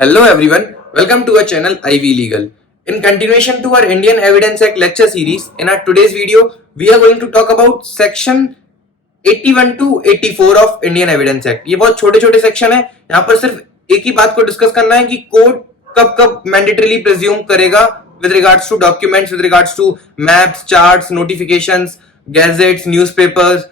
Hello everyone, welcome to our channel Ivy Legal. In continuation to our Indian Evidence Act lecture series, in our today's video, we are going to talk about section 81 to 84 of Indian Evidence Act. ये बहुत छोटे छोटे section है. यहाँ पर सिर्फ एक ही बात को डिस्कस करना है कि कोर्ट कब कब मैंडेटरीली प्रिज्यूम करेगा with regards to documents, with regards to maps, charts, notifications, gazettes, newspapers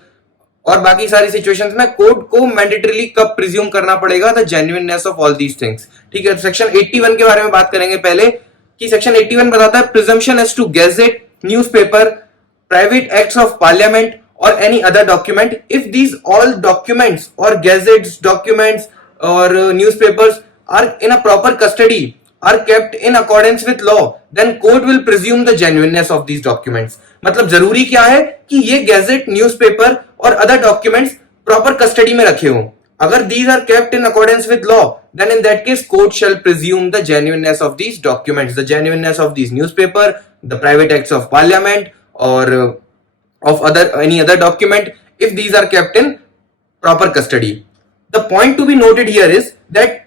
और बाकी सारी सिचुएशंस में कोर्ट को मैंडेटरीली कब प्रिज्यूम करना पड़ेगा the genuineness of all these things. ठीक है, सेक्शन 81 के बारे में बात करेंगे पहले कि सेक्शन 81 बताता है presumption as to gazette, newspaper, private acts of parliament और any other document if these all documents और गैजेट्स, डॉक्यूमेंट्स और newspapers are in a proper custody are kept in accordance with law, then court will presume the genuineness of these documents. मतलब जरूरी क्या है कि ये gadget, newspaper और other documents proper custody में रखे हों. अगर these are kept in accordance with law, then in that case court shall presume the genuineness of these documents, the genuineness of these newspaper, the private acts of parliament or of any other document if these are kept in proper custody. The point to be noted here is that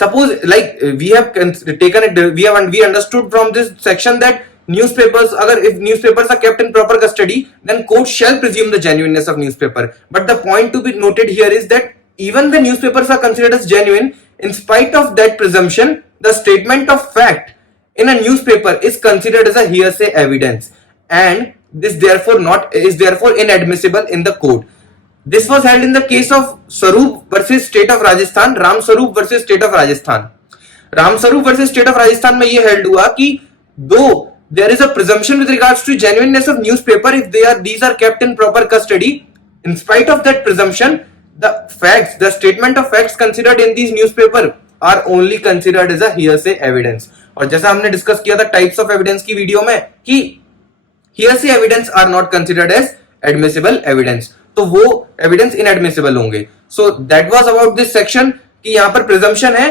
suppose like we have taken it, we understood from this section that newspapers, if newspapers are kept in proper custody, then court shall presume the genuineness of newspaper. But the point to be noted here is that even the newspapers are considered as genuine, in spite of that presumption, the statement of fact in a newspaper is considered as a hearsay evidence, and this is therefore inadmissible in the court. This was held in the case of Swaroop versus State of Rajasthan, Ram Swaroop versus State of Rajasthan. Ram Swaroop versus State of Rajasthan में ये held हुआ कि though there is a presumption with regards to genuineness of newspaper if these are kept in proper custody, in spite of that presumption, the statement of facts considered in these newspaper are only considered as a hearsay evidence. और जैसा हमने discuss किया था types of evidence की video में कि hearsay evidence are not considered as admissible evidence, तो वो एविडेंस इनएडमिसिबल होंगे. So that was about this section कि यहां पर प्रिजम्पशन है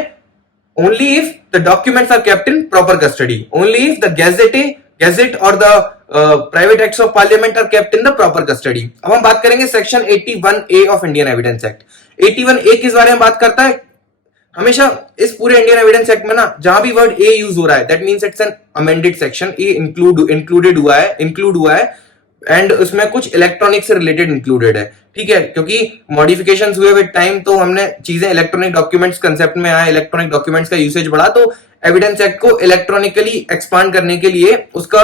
only if the documents are kept in proper custody, only if the gazette और the private acts of parliament are kept in the proper custody. अब हम बात करेंगे section 81A of Indian evidence act. 81A किस बारे में बात करता है? हमेशा इस पूरे इंडियन एविडेंस एक्ट में ना जहां भी वर्ड ए यूज हो रहा है that means it's an amended section. A include हुआ है एंड उसमें कुछ इलेक्ट्रॉनिक से रिलेटेड इंक्लूडेड है. ठीक है, क्योंकि मॉडिफिकेशंस हुए विद टाइम तो हमने चीजें इलेक्ट्रॉनिक डॉक्यूमेंट्स कंसेप्ट में आए, इलेक्ट्रॉनिक डॉक्यूमेंट्स का यूसेज बढ़ा, तो एविडेंस एक्ट को इलेक्ट्रॉनिकली एक्सपांड करने के लिए उसका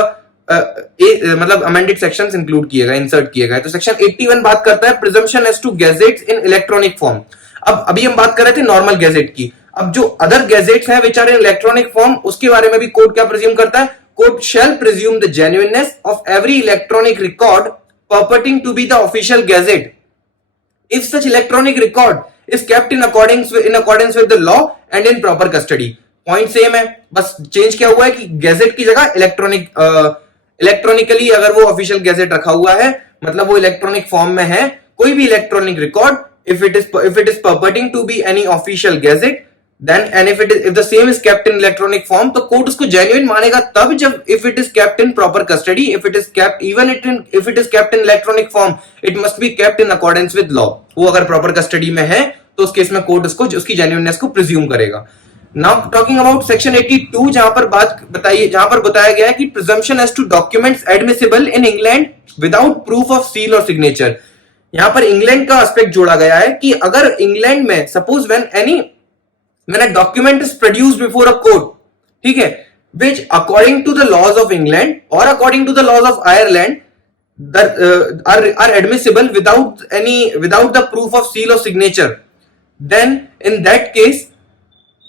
मतलब अमेंडेड सेक्शंस इंक्लूड किए गए, इंसर्ट किए गए. तो सेक्शन 81 बात करता है presumption as to gadgets in electronic form. अब अभी हम बात कर रहे थे नॉर्मल गैजेट की. अब जो अदर गैजेट्स हैं which are in electronic form, उसके बारे में भी कोर्ट क्या प्रिज्यूम करता है? Court shall presume the genuineness of every electronic record purporting to be the official gazette if such electronic record is kept in accordance with the law and in proper custody. Point same है, बस change क्या हुआ है कि gadget की जगह electronically अगर वो ऑफिशियल गैजेट रखा हुआ है मतलब वो इलेक्ट्रॉनिक फॉर्म में है, कोई भी electronic record if it is purporting to be any official gazette then and if the same is kept in electronic form तो कोर्ट उसको genuine मानेगा तब जब if it is kept in proper custody, if it is kept in electronic form it must be kept in accordance with law. वो अगर proper custody में है तो उस केस में कोर्ट उसकी genuineness को presume करेगा. Now talking about section 82 जहां पर बताया गया है कि presumption as to documents admissible in England without proof of seal or signature. यहां पर इंग्लैंड का एस्पेक्ट जोड़ा गया है कि अगर इंग्लैंड में suppose when a document is produced before a court, ठीक है, which according to the laws of England or according to the laws of Ireland that are admissible without the proof of seal or signature, then in that case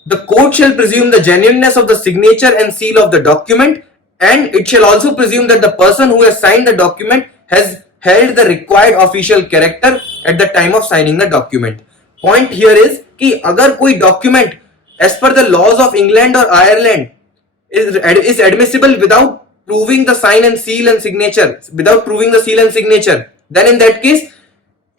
the court shall presume the genuineness of the signature and seal of the document, and it shall also presume that the person who has signed the document has held the required official character at the time of signing the document. Point here is कि अगर कोई document as per the laws of England और Ireland is admissible without proving the sign and seal and signature, then in that case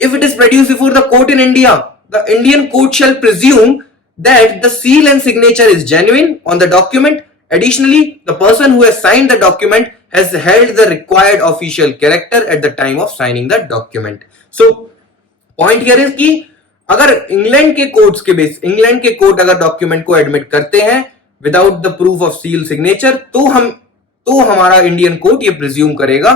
if it is produced before the court in India, the Indian court shall presume that the seal and signature is genuine on the document. Additionally, the person who has signed the document has held the required official character at the time of signing the document. So point here is कि अगर England के court अगर document को admit करते हैं without the proof of seal signature, तो हमारा Indian court ये प्रिज्यूम करेगा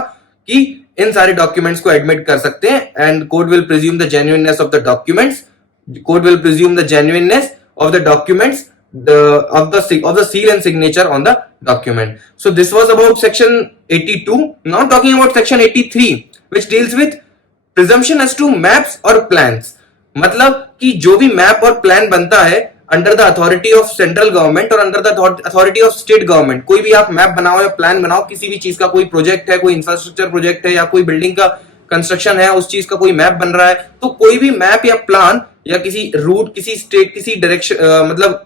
कि इन सारे डॉक्यूमेंट्स को एडमिट कर सकते हैं, and court will presume the genuineness of the documents, court will presume the genuineness of the documents of the seal and signature on the document. So this was about section 82. Now talking about section 83, which deals with presumption as to maps or plans. मतलब कि जो भी map और plan बनता है under the authority of central government और under the authority of state government, कोई भी आप मैप बनाओ या प्लान बनाओ, किसी भी चीज का कोई प्रोजेक्ट है, कोई इंफ्रास्ट्रक्चर प्रोजेक्ट है या कोई बिल्डिंग का कंस्ट्रक्शन है, उस चीज का कोई मैप बन रहा है, तो कोई भी मैप या प्लान या किसी रूट, किसी स्टेट, किसी डायरेक्शन, मतलब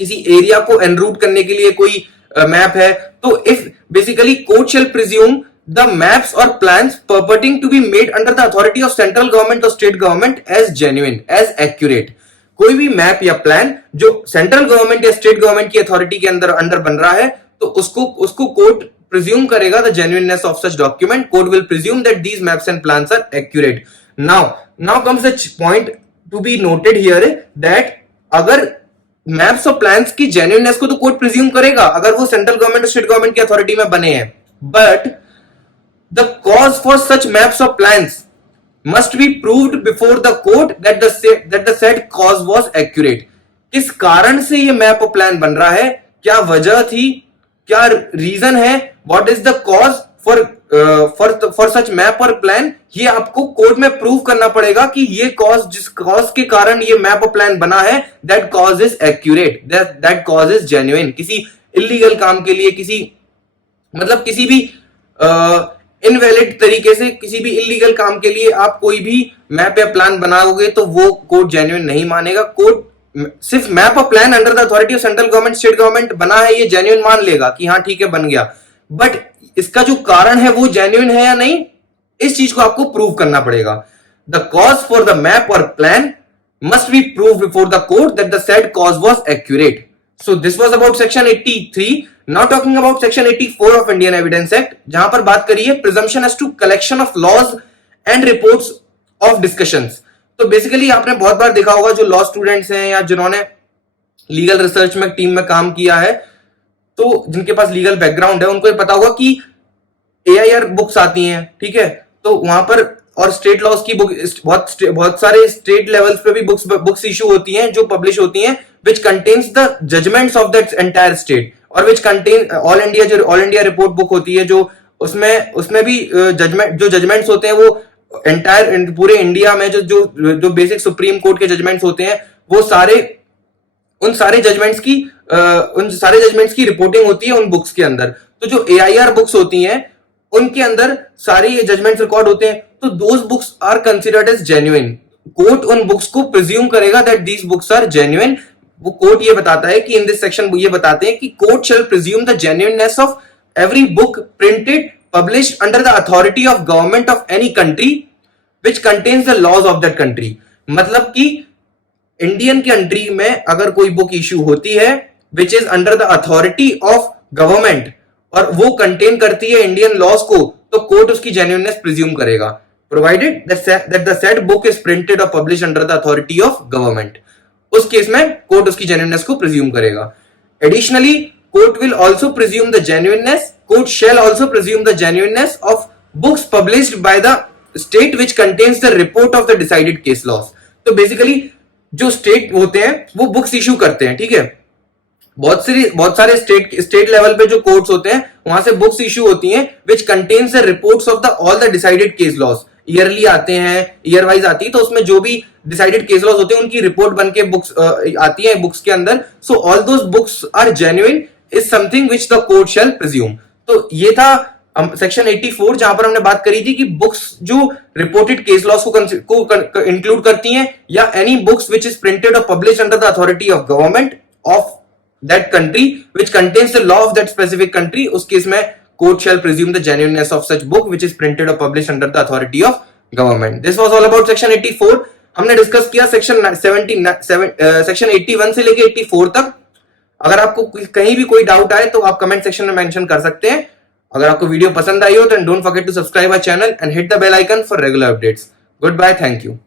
किसी एरिया को एनरूट करने के लिए कोई मैप है, तो if basically court shall presume the maps और plans purporting to be made under the authority of central government और state government as genuine, as accurate. कोई भी मैप या प्लान जो सेंट्रल गवर्नमेंट या स्टेट गवर्नमेंट की अथॉरिटी के under बन रहा है, तो उसको कोर्ट प्रिज्यूम करेगा the genuineness of such document. Court will presume that these maps and plans are accurate. Now comes the point to be noted here that अगर मैप्स और प्लान्स की जेन्युइननेस को तो कोर्ट प्रिज्यूम करेगा अगर वो central government और state government की अथॉरिटी में बने हैं, but the cause for such maps और plans must be proved before the court that the said cause was accurate. किस कारण से ये मैप और प्लान बन रहा है, क्या वजह थी, क्या रीजन है, what is the cause for such map और प्लान, ये आपको कोर्ट में प्रूव करना पड़ेगा कि ये कॉज, जिस कॉज के कारण ये मैप और प्लान बना है, that cause is accurate, that cause is genuine. किसी इलीगल काम के लिए, किसी भी इनवैलिड तरीके से, किसी भी इलीगल काम के लिए आप कोई भी मैप या प्लान बनाओगे तो वो कोर्ट जेन्युइन नहीं मानेगा। कोर्ट सिर्फ मैप और plan under the authority of central government, state government बना है, ये जेन्युइन मान लेगा कि हाँ ठीक है बन गया, बट इसका जो कारण है वो जेन्युइन है या नहीं, इस चीज को आपको प्रूव करना पड़ेगा। The cause for the map और plan must be prove before the court that the said cause was accurate. So this was about section 83. Now talking about section 84 of Indian Evidence Act, जहां पर बात करी है presumption as to collection of laws and reports of discussions. तो basically आपने बहुत बार देखा होगा, जो लॉ स्टूडेंट्स हैं या जिन्होंने लीगल रिसर्च में टीम में काम किया है, तो जिनके पास लीगल बैकग्राउंड है, उनको ये पता होगा कि AIR बुक्स आती हैं, ठीक है, तो वहां पर और स्टेट लॉज की बुक, बहुत सारे स्टेट लेवल्स पे भी बुक्स इशू होती हैं जो पब्लिश होती हैं, which contains the judgments of that entire state, और which contain all India report book होती है, जो उसमें भी जजमेंट्स होते हैं, वो एंटायर पूरे इंडिया में जो बेसिक सुप्रीम कोर्ट के जजमेंट्स होते हैं, वो उन सारे जजमेंट्स की रिपोर्टिंग होती है उन बुक्स के अंदर। तो जो AIR बुक्स होती हैं उनके अंदर सारे ये जजमेंट्स रिकॉर्ड होते हैं, तो those books are considered as genuine. Court उन बुक्स को प्रिज्यूम करेगा that these books are genuine. वो कोर्ट ये बताता है कि इन दिस सेक्शन ये बताते हैं कि court shall presume the genuineness of every book printed published under the authority of government of any country which contains the laws of that country. मतलब कि इंडियन कंट्री में अगर कोई बुक इश्यू होती है which is under the authority of government और वो contain करती है इंडियन लॉज को, तो कोर्ट उसकी जेन्युइननेस प्रिज्यूम करेगा, provided that the said book is printed और published under the authority of government. उस केस में कोर्ट उसकी जेन्युइननेस को प्रिज्यूम करेगा। Additionally court will also presume the genuineness, court shall also presume the genuineness of books published by the state which contains the report of the decided case laws. तो basically जो state होते हैं वो books issue करते हैं, ठीक है, बहुत सारे स्टेट लेवल पे जो कोर्ट्स होते हैं वहां से बुक्स इशू होती हैं which contains the reports of the all the decided case laws. Yearly आते हैं, ईयर वाइज आती है, तो उसमें जो भी डिसाइडेड केस लॉज होते हैं उनकी रिपोर्ट बनके बुक्स आती है बुक्स के अंदर। So all those books are genuine is something which the court shall presume. तो ये था सेक्शन 84, जहां पर हमने बात करी थी कि बुक्स जो रिपोर्टेड केस लॉज को इंक्लूड करती हैं या any books which is printed और published under the authority of government of that country which contains the law of that specific country, उस केस में court shall presume the genuineness of such book which is printed or published under the authority of government. This was all about section 84. हमने discuss किया section 81 से लेके 84 तक। अगर आपको कहीं भी कोई डाउट आए तो आप कमेंट सेक्शन में मेंशन कर सकते हैं। अगर आपको वीडियो पसंद आई हो तो don't forget to subscribe our channel and hit the bell icon for regular updates. Goodbye, thank you.